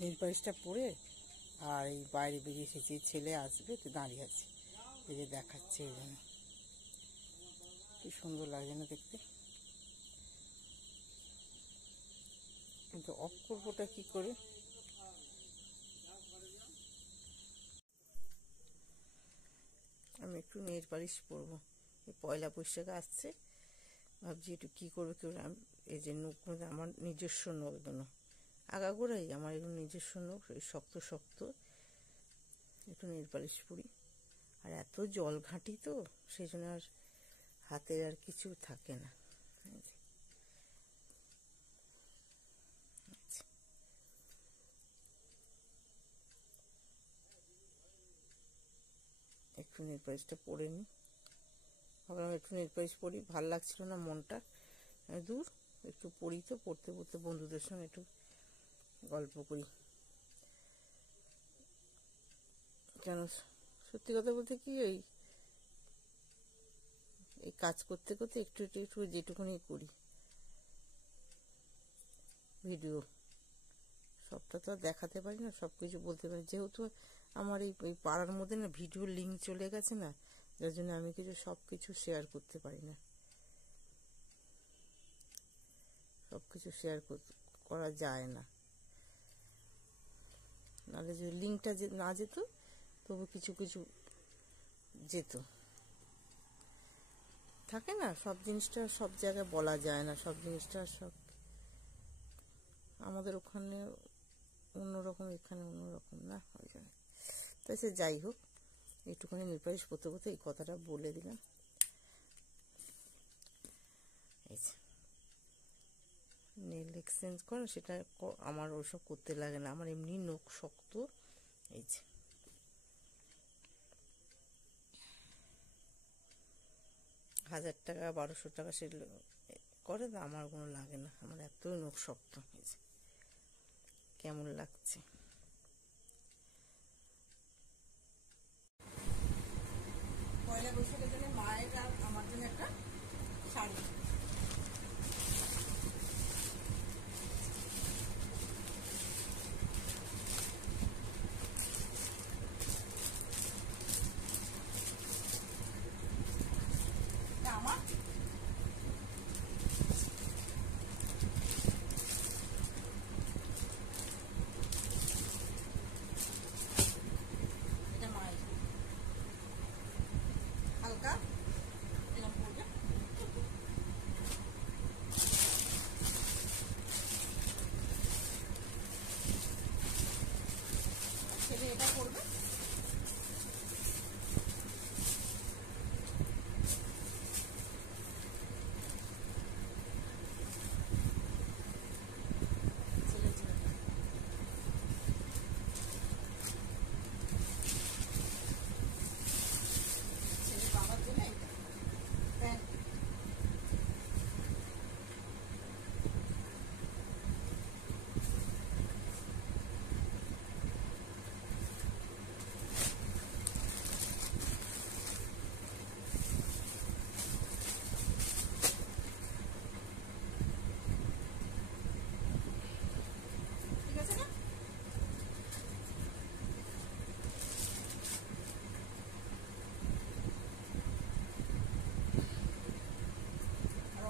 নীল পালিশটা পরে আর এই বাইরে বেরিয়ে এসেছি, ছেলে আসবে তো দাঁড়িয়ে আছে, এই যে দেখাচ্ছে, এই জন্য কি সুন্দর লাগছে না দেখতে। কিন্তু অফ করবোটা কি করে? আমি একটু নেল পালিশ পরবো, এই পয়লা বৈশাখ আসছে, ভাবছি একটু কী করবে কেউ। এই যে নখগুলো আমার নিজস্ব নখ, এগুলো আগাগোড়াই আমার এগুলো নিজস্ব নখ, শক্ত শক্ত, একটু নেল পালিশ পরি। আর এত জল ঘাঁটি তো সেই জন্য আর হাতের আর কিছু থাকে না। একটু নেল পালিশটা পরে নিই, ভাবলাম একটু নেল পালিশ পরি, ভাল লাগছিল না মনটা, দূর একটু পড়ি, তো পড়তে পড়তে বন্ধুদের সঙ্গে একটু গল্প করি। কেন সত্যি কথা বলতে কি, এই কাজ করতে করতে একটু একটু একটু যেটুকুনি করি ভিডিও, সবটা তো আর দেখাতে পারি না, সব কিছু বলতে পারি, যেহেতু আমার এই পাড়ার মধ্যে না ভিডিও লিঙ্ক চলে গেছে না, যার জন্য আমি সব কিছু শেয়ার করতে পারি না, সব কিছু শেয়ার করা যায় না। নাহলে যদি লিঙ্কটা না যেত তবু কিছু কিছু যেত। থাকে না, সব জিনিসটা সব জায়গায় বলা যায় না, সব জিনিসটা সব আমাদের ওখানে অন্যরকম, এখানে অন্যরকম না, ওই জন্য। তাই সে যাই হোক, একটুখানি নেল পালিশ করতে করতে এই কথাটা বলে দিলাম। এই যে নেল এক্সচেঞ্জ করা, সেটা আমার ওসব করতে লাগে না, আমার এমনি নখ শক্ত। এই যে 1000 টাকা 1200 টাকা সে করে, না আমার কোনো লাগে না, আমার এতই নখ শক্ত। এই যে কেমন লাগছে, পয়লা বৈশাখের জন্য মায়ের আর আমার জন্য একটা শাড়ি। আমার এটা মায়ের হালকা এরকম পড়বে, ছেলে এটা পড়বে।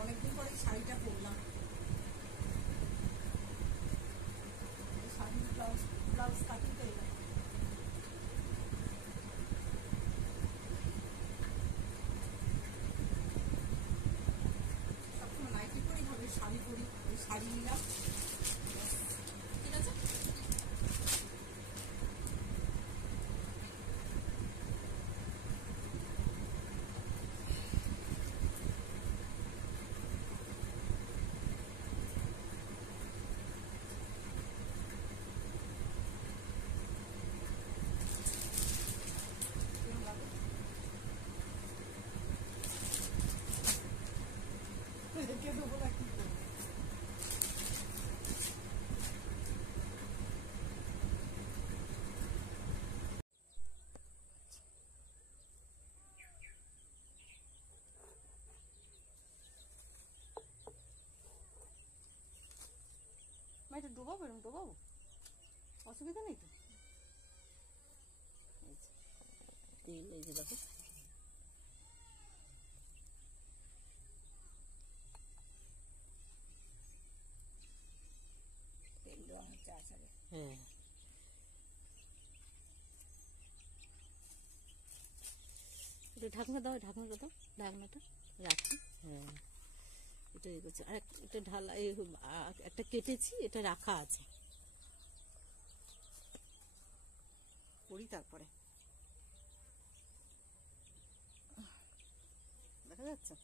অনেকদিন পরে শাড়িটা পরলাম, শাড়ির ব্লাউজ কাটিং করলাম। সবসময় নাইটি পরি, ভাবে শাড়ি পরি, ওই শাড়ি নিলাম, ঠিক আছে। রেখে দেবো না কি করবো, এটা ডুবাবো, এরকম ডুবাবো। অসুবিধা নেই তো। তেল এই যে দেখো, তেল দেওয়া হচ্ছে আচারে। হ্যাঁ, এটা ঢাকনা দাও, ঢাকনাটা দাও, ঢাকনাটা রাখি। হ্যাঁ, এটা ইয়ে করছে। আর এটা ঢালা একটা কেটেছি, এটা রাখা আছে, করি তারপরে। দেখা যাচ্ছে?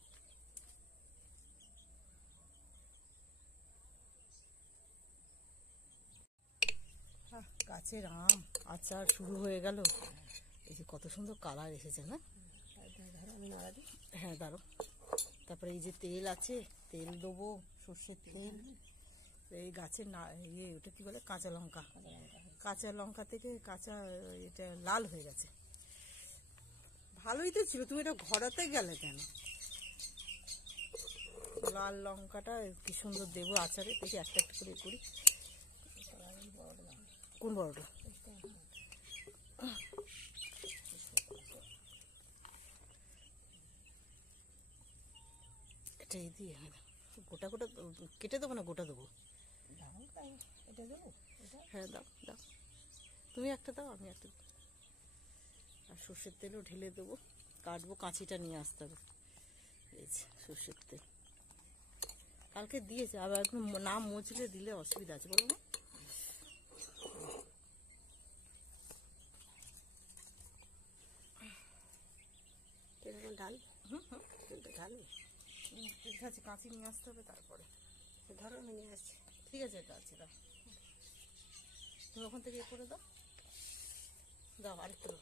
গাছের আম আচার শুরু হয়ে গেল। এই যে কত সুন্দর কালার এসেছে না? হ্যাঁ দাঁড়ো। তারপরে এই যে তেল আছে, তেল দেবো, সর্ষের তেল। এই গাছের না ইয়ে ওটা কি বলে, কাঁচা লঙ্কা। কাঁচা লঙ্কা থেকে কাঁচা এটা লাল হয়ে গেছে। ভালোই তো ছিল, তুমি এটা ঘোরাতে গেলে কেন? লাল লঙ্কাটা কি সুন্দর দেবো আচারে। দেখি একটা একটা করে করি। কোন বড়টা? এটা এই দিয়ে গোটা গোটা কেটে দেবো না গোটা দেবো? হ্যাঁ দাও দাও, তুমি একটা দাও, আমি একটা। আর সর্ষের তেলও ঢেলে দেবো। কাটবো, কাঁচিটা নিয়ে আসতে হবে। এই যে সর্ষের তেল কালকে দিয়েছে, আবার এখন না মুছলে দিলে অসুবিধা আছে, বলো না? ঢাল, ঢালবে। ঠিক আছে, কাঁচি নিয়ে আসতে হবে তারপরে। ধরো আমি নিয়ে আসছি। ঠিক আছে, এটা আছে, দাও। তুমি ওখান থেকে করে দাও, দাও আরেকটু দাও।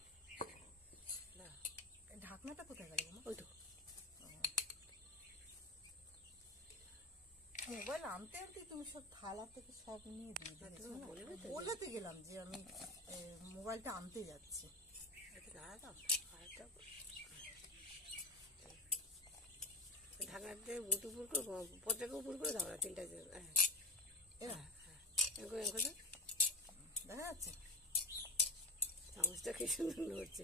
ঢাকনাটা কোথায় গেল? ওইটুকু। মোবাইল আনতে আনতে তুমি সব থালা থেকে সব নিয়ে দিয়ে বলাতে গেলাম যে আমি মোবাইলটা আনতে যাচ্ছি। ঢাকাতে উপর করে পর্দাকে উপর করে দাও না, তিনটা। দেখা যাচ্ছে চামচটা কি সুন্দর হচ্ছে।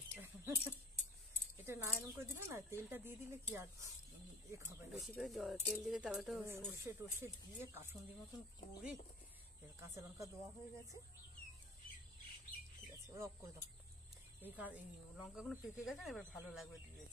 এটা না এরকম করে দিলে না, তেলটা দিয়ে দিলে কি আর এক হবে না। বেশি করে তেল দিলে তবে তো সর্ষে টর্ষে দিয়ে কাসুন্দির মতন করে। কাঁচা লঙ্কা দেওয়া হয়ে গেছে, ঠিক আছে, ওরা অফ করে দাও। এই লঙ্কাগুলো পেকে গেছে, এবার ভালো লাগবে দিয়েছে।